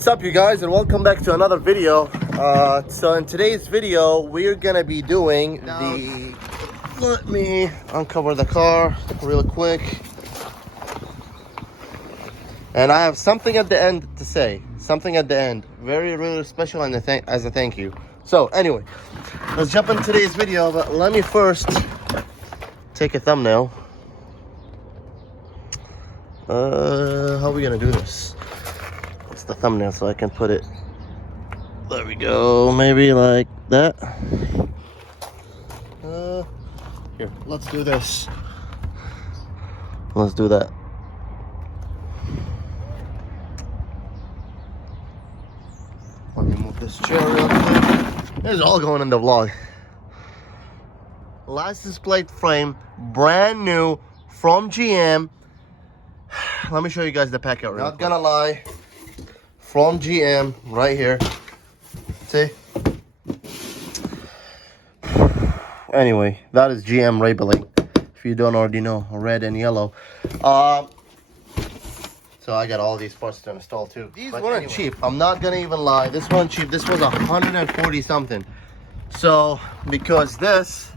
What's up, you guys, and welcome back to another video. So in today's video we're gonna be doing let me uncover the car real quick, and I have something at the end to say, something at the end, very really special, and as a thank you. So anyway, let's jump into today's video, but let me first take a thumbnail. How are we gonna do this? The thumbnail so I can put it, there we go, maybe like that. Here, let's do this, let's do that. Let me move this chair real quick. This is all going in the vlog. License plate frame, brand new from GM. Let me show you guys the packet real quick. Not gonna lie, from GM right here. See? Anyway, that is GM labeling, if you don't already know, red and yellow. So I got all these parts to install too. These weren't cheap, I'm not gonna even lie. This wasn't cheap. This was 140 something. So because this,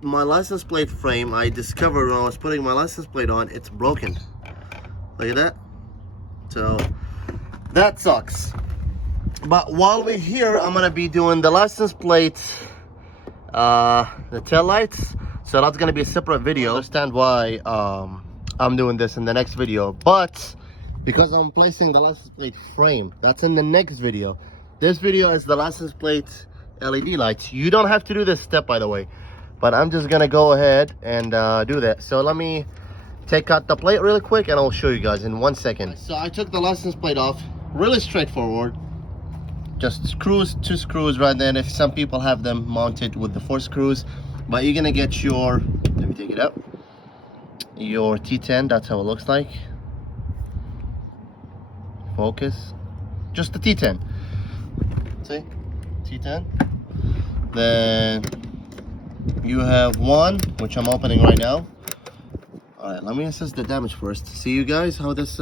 my license plate frame, I discovered when I was putting my license plate on, it's broken. Look at that. So that sucks. But while we're here, I'm gonna be doing the license plate, the tail lights. So that's gonna be a separate video. I understand why I'm doing this in the next video, but because I'm placing the license plate frame, that's in the next video. This video is the license plate LED lights. You don't have to do this step, by the way, but I'm just gonna go ahead and do that. So let me take out the plate really quick and I'll show you guys in 1 second. So I took the license plate off. Really straightforward, just screws, 2 screws right there. If some people have them mounted with the 4 screws, but you're gonna get your, let me take it out, your T10. That's how it looks like. Focus, just the T10. See, T10. Then you have one, which I'm opening right now. All right, let me assess the damage first. See, you guys, how this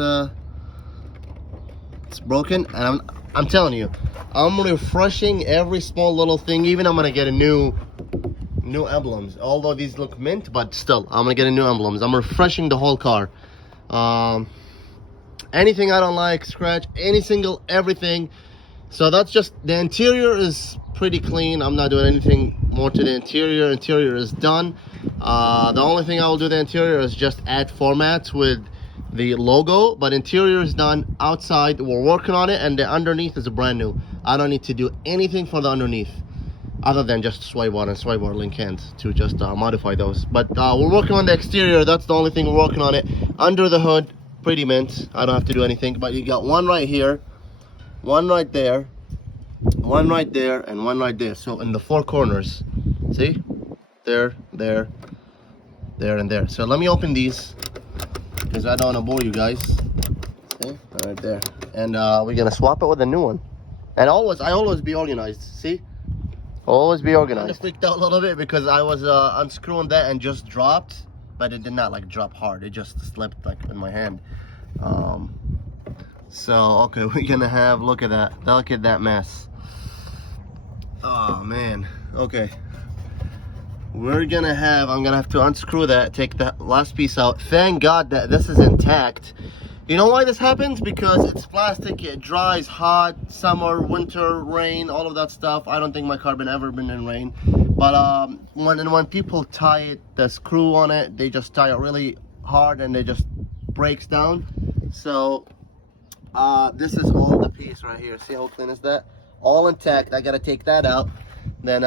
it's broken, and I'm telling you, I'm refreshing every small little thing. Even I'm gonna get a new emblems, although these look mint, but still I'm gonna get a new emblems. I'm refreshing the whole car. Anything I don't like, scratch, everything. So that's just, the interior is pretty clean. I'm not doing anything more to the interior. Interior is done. The only thing I will do the interior is just add formats with the logo, but interior is done. Outside we're working on it, and the underneath is brand new. I don't need to do anything for the underneath other than just swipe bar and swipe bar link hands to just modify those. But we're working on the exterior. That's the only thing we're working on. It under the hood, pretty mint. I don't have to do anything, but you got one right here, one right there, one right there, and one right there. So in the 4 corners, see, there, and there. So let me open these because I don't want to bore you guys. See, right there. And we're gonna swap it with a new one. And I always be organized. See, always be organized. I freaked out a little bit because I was unscrewing that and just dropped, but it did not like drop hard. It just slipped like in my hand. So okay, we're gonna have, look at that mess. Oh man. Okay, I'm gonna have to unscrew that, take the last piece out. Thank God that this is intact. You know why this happens? Because it's plastic, it dries hot, summer, winter, rain, all of that stuff. I don't think my car ever been in rain, but when people tie it, the screw on it, they just tie it really hard and it just breaks down. So this is all the piece right here. See how clean is that? All intact. I gotta take that out. Then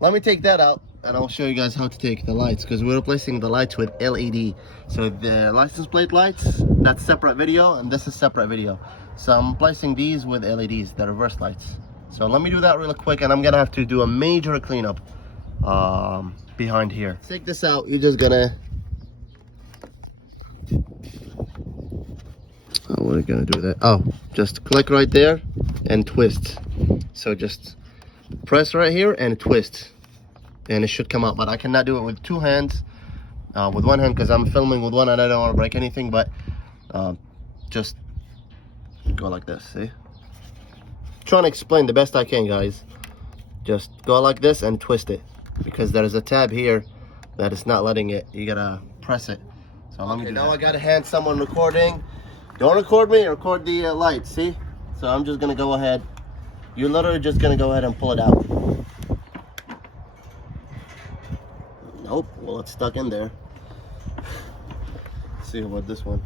let me take that out and I'll show you guys how to take the lights, because we're replacing the lights with LED. So the license plate lights, that's separate video, and this is separate video. So I'm replacing these with LEDs, the reverse lights. So let me do that really quick, and I'm gonna have to do a major cleanup behind here. Take this out. You're just gonna, oh, we're gonna do that. Oh, just click right there and twist. So just press right here and twist, and it should come out. But I cannot do it with 2 hands. With one hand because I'm filming with one and I don't want to break anything, but just go like this, see? Trying to explain the best I can, guys. Just go like this and twist it, because there's a tab here that is not letting it. You gotta press it. So let me do now that. I gotta hand someone recording. Don't record me, record the light, see? So I'm just gonna go ahead. You're literally just gonna go ahead and pull it out. Nope, well, it's stuck in there. Let's see about this one.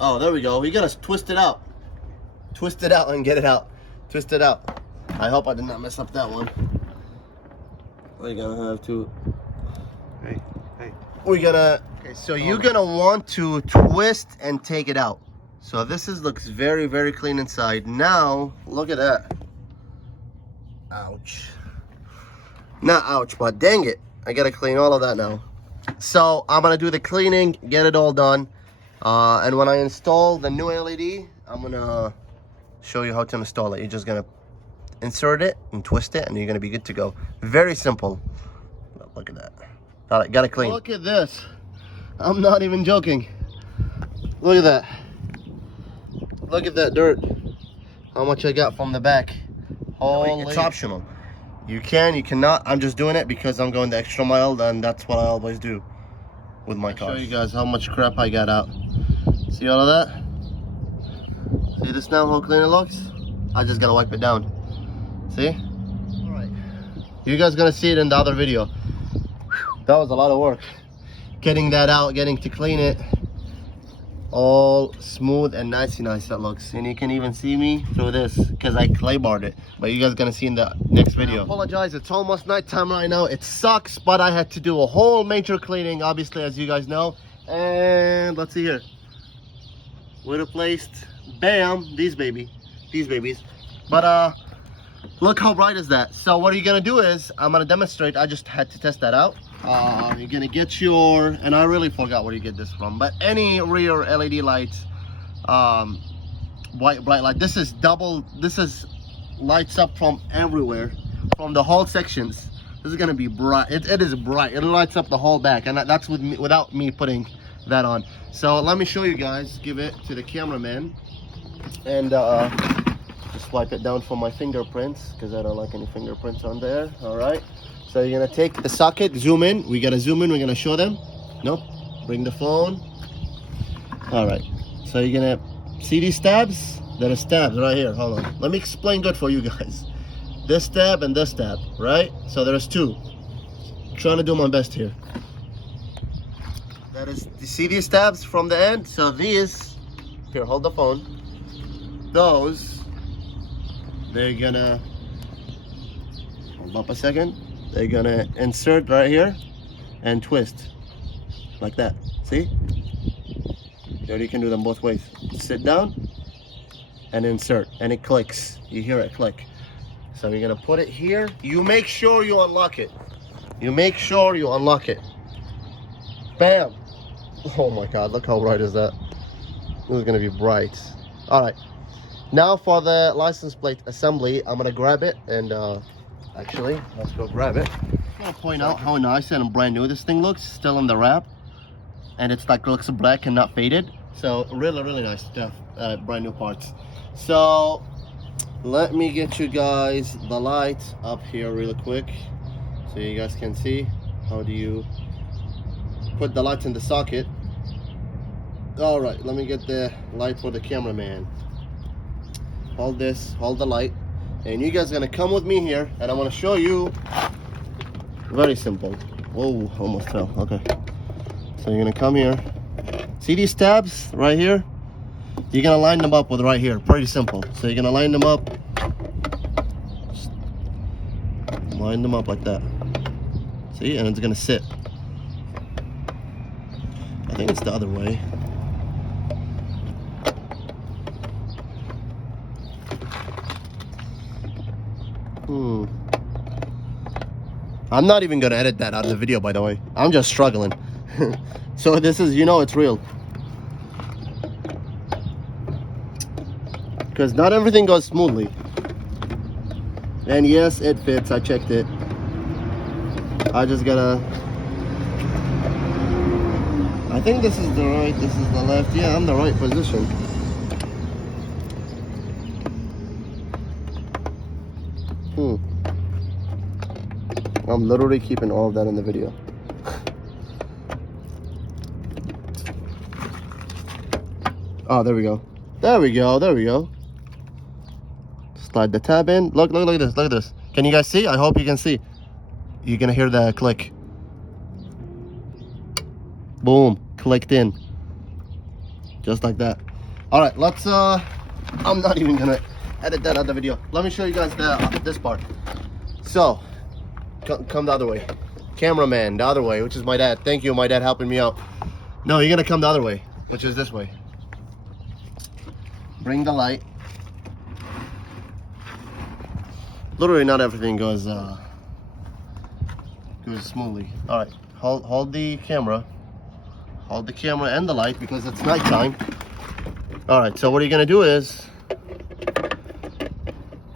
Oh, there we go. You gotta twist it out. Twist it out and get it out. Twist it out. I hope I did not mess up that one. We're gonna have to. Hey. We're gonna. Okay, so you're gonna want to twist and take it out. So this looks very, very clean inside. Now, look at that. Ouch. Not ouch, but dang it. I gotta clean all of that now. So I'm gonna do the cleaning, get it all done. And when I install the new LED, I'm gonna show you how to install it. You're just gonna insert it and twist it, and you're gonna be good to go. Very simple. Look at that. Gotta clean. Look at this. I'm not even joking. Look at that. Look at that dirt. How much I got from the back. Holy. It's optional. You can, you cannot. I'm just doing it because I'm going the extra mile, and that's what I always do with my car. I'll show you guys how much crap I got out. See all of that? See this now, how clean it looks? I just gotta wipe it down. See? Alright. You guys gonna see it in the other video. Whew, that was a lot of work. Getting that out, getting to clean it. All smooth and nice that looks. And you can even see me through this because I clay barred it. But you guys gonna see in the next video. I apologize, it's almost nighttime right now. It sucks, but I had to do a whole major cleaning, obviously, as you guys know. And let's see here. We replaced, bam, these babies. But look how bright is that. So what you're gonna do is, I'm gonna demonstrate. I just had to test that out. You're gonna get your, and I really forgot where you get this from, but any rear LED lights, bright light. This is lights up from everywhere, from the whole sections. This is gonna be bright. It is bright. It lights up the whole back, and that's without me putting that on. So let me show you guys. Give it to the cameraman, and just wipe it down for my fingerprints because I don't like any fingerprints on there. All right. So you're gonna take the socket, zoom in. We gotta zoom in. We're gonna show them. Nope. Bring the phone. All right. So you're gonna see these tabs. There are tabs right here. Hold on. Let me explain good for you guys. This tab and this tab, right? So there's two. I'm trying to do my best here. That is. You see these tabs from the end? So these. Here, hold the phone. Those. They're gonna. Hold up a second. They're gonna insert right here and twist like that. See? There, you can do them both ways. Sit down and insert, and it clicks. You hear it click. So you're gonna put it here. You make sure you unlock it. Bam! Oh my God! Look how bright is that. This is gonna be bright. All right. Now for the license plate assembly, I'm gonna grab it and. Actually, let's go grab it. I want to point out how nice and brand new this thing looks, still in the wrap, and it's like looks black and not faded. So really nice stuff, brand new parts. So let me get you guys the light up here real quick, so you guys can see how do you put the light in the socket. All right, let me get the light for the cameraman. Hold this, hold the light. And you guys are gonna come with me here, and I want to show you. Very simple. Whoa, almost fell. Okay. So you're gonna come here. See these tabs right here? You're gonna line them up with right here. Pretty simple. So you're gonna line them up. Just line them up like that. See, and it's gonna sit. I think it's the other way. I'm not even gonna edit that out of the video, by the way. I'm just struggling. So this is, you know, it's real. Because not everything goes smoothly. And yes, it fits. I checked it. I just gotta. I think this is the right, this is the left. Yeah, I'm the right position. I'm literally keeping all of that in the video. Oh, there we go. There we go. There we go. Slide the tab in. Look at this. Look at this. Can you guys see? I hope you can see. You're gonna hear the click. Boom. Clicked in. Just like that. All right, let's I'm not even gonna edit that other video. Let me show you guys this part. So come the other way. Cameraman, the other way, which is my dad. Thank you, my dad, helping me out. No, you're gonna come the other way, which is this way. Bring the light. Literally not everything goes smoothly. All right, hold the camera. Hold the camera and the light because it's nighttime. All right, so what you're gonna do is,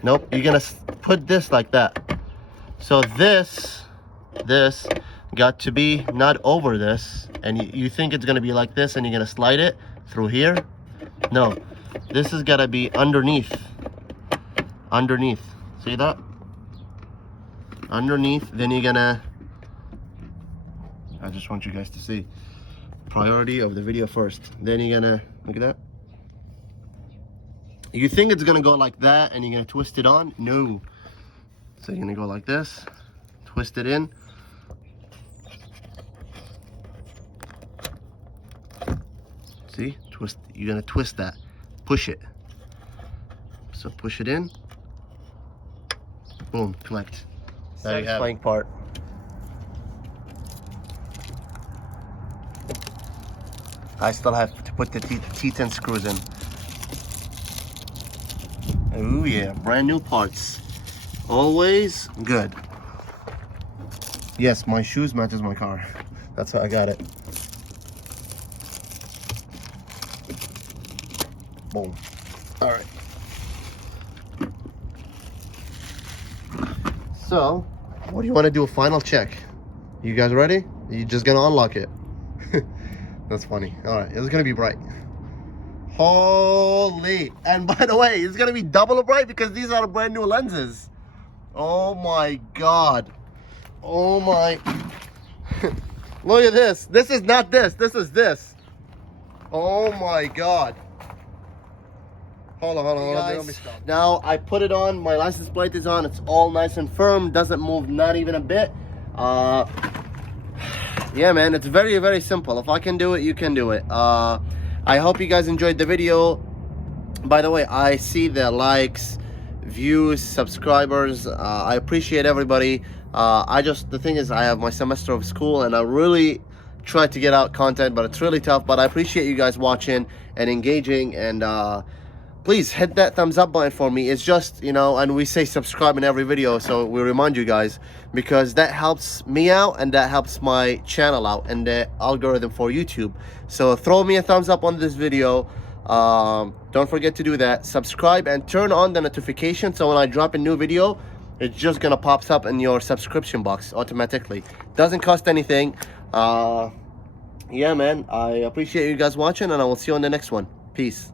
nope, you're gonna put this like that. So this got to be not over this, and you think it's gonna be like this, and you're gonna slide it through here. No, this is gotta be underneath. Underneath. See that? Underneath. Then you're gonna. I just want you guys to see. Priority of the video first. Then you're gonna look at that. You think it's gonna go like that, and you're gonna twist it on? No. So you're gonna go like this, twist it in. See, twist. You're gonna twist that, push it. So push it in. Boom, collect. There you have it. Part. I still have to put the T10 screws in. Oh yeah, brand new parts. Always good. Yes, my shoes matches my car. That's how I got it. Boom. All right. So, what do you want to do? A final check. You guys ready? You just gonna unlock it? That's funny. All right, it's gonna be bright. Holy! And by the way, it's gonna be double bright because these are brand new lenses. Oh my God! Oh my! Look at this. This is not this. This is this. Oh my God! Hold on, guys. Now I put it on. My license plate is on. It's all nice and firm. Doesn't move, not even a bit. Yeah, man, it's very, very simple. If I can do it, you can do it. I hope you guys enjoyed the video. By the way, I see the likes, views, subscribers. I appreciate everybody. The thing is, I have my semester of school and I really try to get out content, but it's really tough. But I appreciate you guys watching and engaging, and please hit that thumbs up button for me. It's just, you know, and we say subscribe in every video, so we remind you guys, because that helps me out and that helps my channel out and the algorithm for YouTube. So throw me a thumbs up on this video. Don't forget to do that. Subscribe and turn on the notification, so when I drop a new video, it's just gonna pops up in your subscription box automatically. Doesn't cost anything. Yeah, man, I appreciate you guys watching, and I will see you on the next one. Peace.